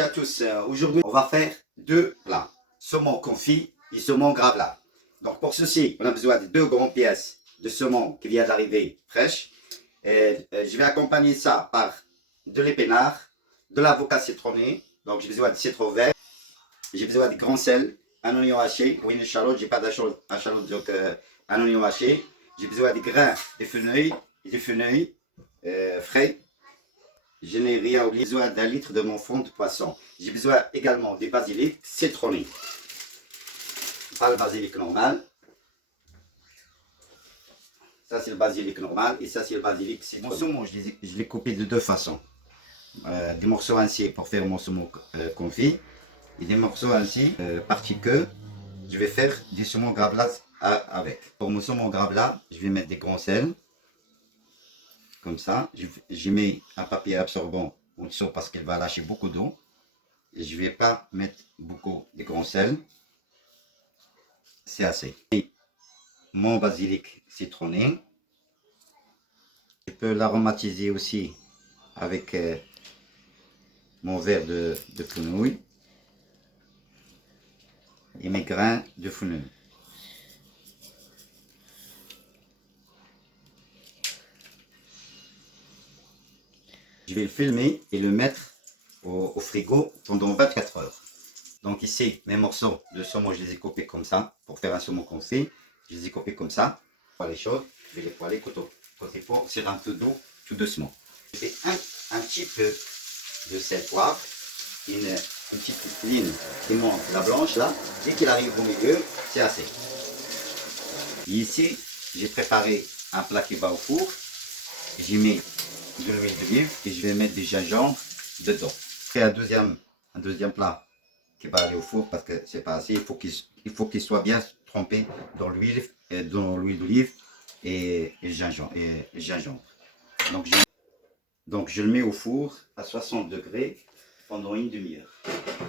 à tous. Aujourd'hui, on va faire deux plats. Saumon confit et saumon gravlax. Donc pour ceci, on a besoin de deux grandes pièces de saumon qui vient d'arriver fraîche. Je vais accompagner ça par de l'épinard, de l'avocat citronné. Donc j'ai besoin de citron vert. J'ai besoin de grand sel, un oignon haché ou une échalote. J'ai pas d'échalote, donc un oignon haché. J'ai besoin de grains de fenouil frais. Je n'ai rien oublié. J'ai besoin d'un litre de mon fond de poisson. J'ai besoin également du basilic citronné. Pas le basilic normal. Ça c'est le basilic normal et ça c'est le basilic citronné. Mon saumon, je l'ai coupé de deux façons. Des morceaux ainsi pour faire mon saumon confit et des morceaux ainsi partie que je vais faire du saumon gravlax avec. Pour mon saumon gravlax, je vais mettre des grands sels. Comme ça, je mets un papier absorbant au-dessous parce qu'elle va lâcher beaucoup d'eau. Et je ne vais pas mettre beaucoup de grands sel. C'est assez. Et mon basilic citronné. Je peux l'aromatiser aussi avec mon verre de fenouil et mes grains de fenouil. Je vais le filmer et le mettre au frigo pendant 24 heures. Donc ici, mes morceaux de saumon, je les ai coupés comme ça pour faire un saumon confit. Je les ai coupés comme ça. Pour les choses, je vais les poêler côté fort sur un peu d'eau tout doucement. Je fais un petit peu de sel poivre, une petite ligne qui monte la blanche là. Dès qu'il arrive au milieu, c'est assez. Et ici, j'ai préparé un plat qui va au four. J'y mets de l'huile d'olive et je vais mettre du gingembre dedans. C'est un deuxième plat qui va aller au four parce que c'est pas assez. Il faut qu'il soit bien trempé dans l'huile d'olive et le gingembre. Donc je le mets au four à 60 degrés pendant une demi-heure.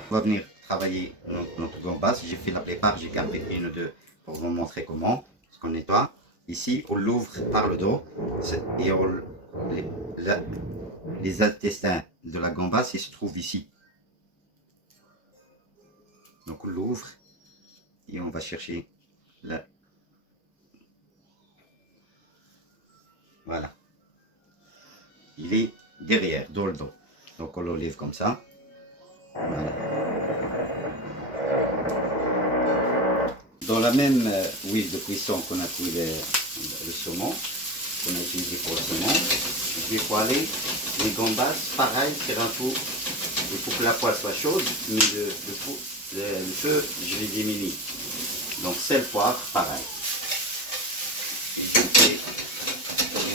On va venir travailler notre gambas. J'ai fait la prépare, j'ai gardé une ou deux pour vous montrer comment. Ce qu'on nettoie. Ici, on l'ouvre par le dos et les intestins de la gambasse, ils se trouvent ici. Donc on l'ouvre et on va chercher là. Voilà. Il est derrière, dans le dos. Donc on l'enlève comme ça. Voilà. Dans la même huile de cuisson qu'on a cuit le saumon, qu'on a utilisé pour le saumon, je vais poêler les gambas, pareil, sur un four. Il faut que la poêle soit chaude, mais le feu, je l'ai diminué. Donc sel, poivre, pareil. Et je fais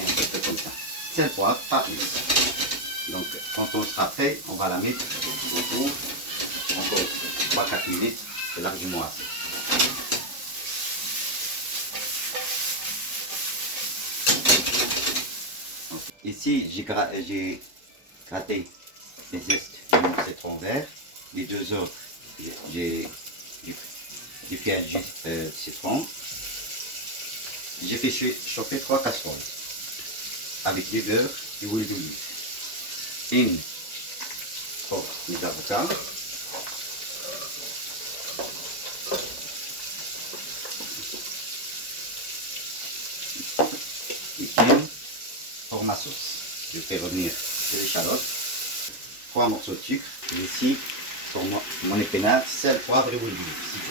un petit peu comme ça. Sel, poivre, pas plus. Donc quand on sera prêt, on va la mettre au four. Encore 3-4 minutes, c'est largement assez. Donc, ici, j'ai gratté les zestes de citron vert. Les deux autres, j'ai fait un jus de citron. J'ai fait chauffer 3 casseroles avec du beurre et huile d'olive. Une pour les avocats. Et une pour ma sauce. Je fais revenir de l'échalote. 3 morceaux de sucre. Et ici, pour mon épinard, sel, poivre et huile d'olive.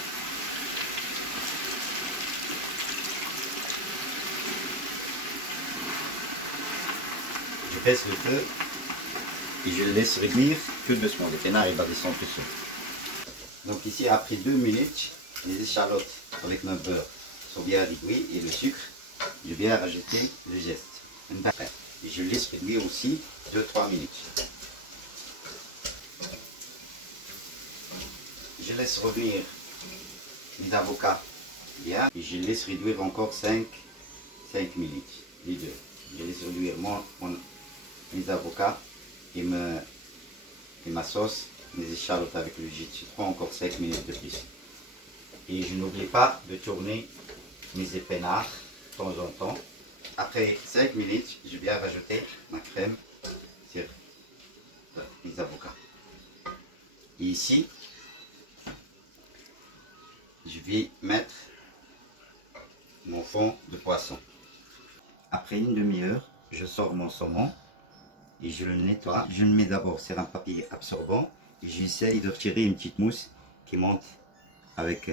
Je baisse le feu et je le laisse réduire tout doucement. L'épinard il va descendre tout seul. Donc ici, après 2 minutes, les échalotes avec mon beurre sont bien réduites et le sucre, je viens rajouter le zeste. Et je laisse réduire aussi 2-3 minutes. Je laisse revenir les avocats bien et je laisse réduire encore 5 minutes. Les deux. Je laisse réduire mes avocats et ma sauce, mes échalotes avec le jus de citron encore 5 minutes de plus. Et je n'oublie pas de tourner mes épinards de temps en temps. Après 5 minutes, je viens rajouter ma crème sur les avocats. Et ici, je vais mettre mon fond de poisson. Après une demi-heure, je sors mon saumon et je le nettoie. Je le mets d'abord sur un papier absorbant et j'essaye de retirer une petite mousse qui monte avec,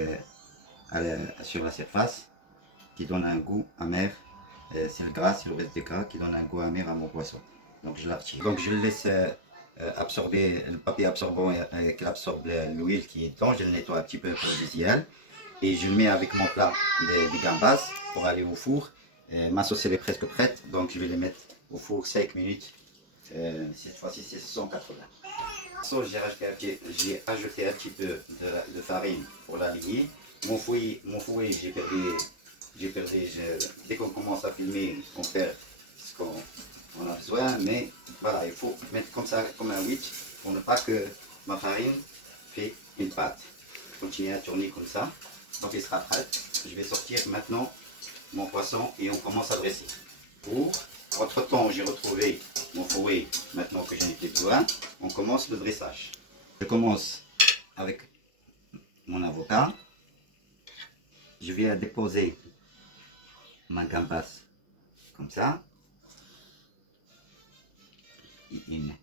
sur la surface, qui donne un goût amer. C'est le gras, c'est le reste des gras qui donne un goût amer à mon poisson. Donc je la retire. Donc je le laisse absorber, le papier absorbant qu'il absorbe l'huile qui est dedans. Je le nettoie un petit peu pour le visuel. Et je le mets avec mon plat des gambas pour aller au four. Ma sauce elle est presque prête, donc je vais les mettre au four 5 minutes. Cette fois-ci c'est 180. J'ai ajouté un petit peu de farine pour l'aligner. Mon fouet dès qu'on commence à filmer, on perd ce qu'on a besoin, mais voilà, il faut mettre comme ça, comme un witch, pour ne pas que ma farine fait une pâte. Continuer à tourner comme ça, donc il sera prêt. Je vais sortir maintenant mon poisson et on commence à dresser. Entre temps, j'ai retrouvé mon fouet, maintenant que j'en ai plus besoin, on commence le dressage. Je commence avec mon avocat. Je vais déposer ma gambasse comme ça. Et une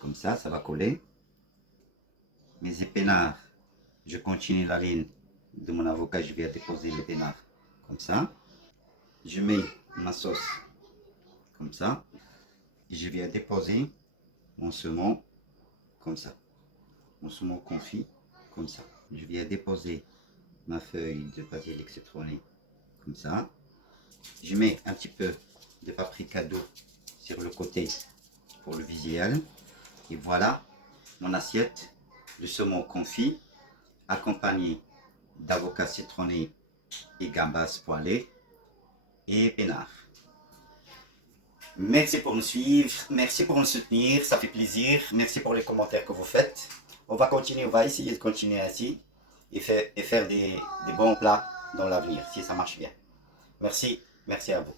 comme ça va coller. Mes épinards, je continue la ligne de mon avocat, je vais déposer l'épinard comme ça. Je mets ma sauce comme ça. Et je vais déposer mon saumon comme ça. Mon saumon confit comme ça. Je vais déposer ma feuille de basilic citronné comme ça. Je mets un petit peu de paprika doux sur le côté pour le visuel. Et voilà mon assiette de saumon confit accompagné d'avocat citronné et gambas poêlées et épinards. Merci pour nous suivre, merci pour nous soutenir, ça fait plaisir. Merci pour les commentaires que vous faites. On va continuer, on va essayer de continuer ainsi et faire des bons plats dans l'avenir, si ça marche bien. Merci, merci à vous.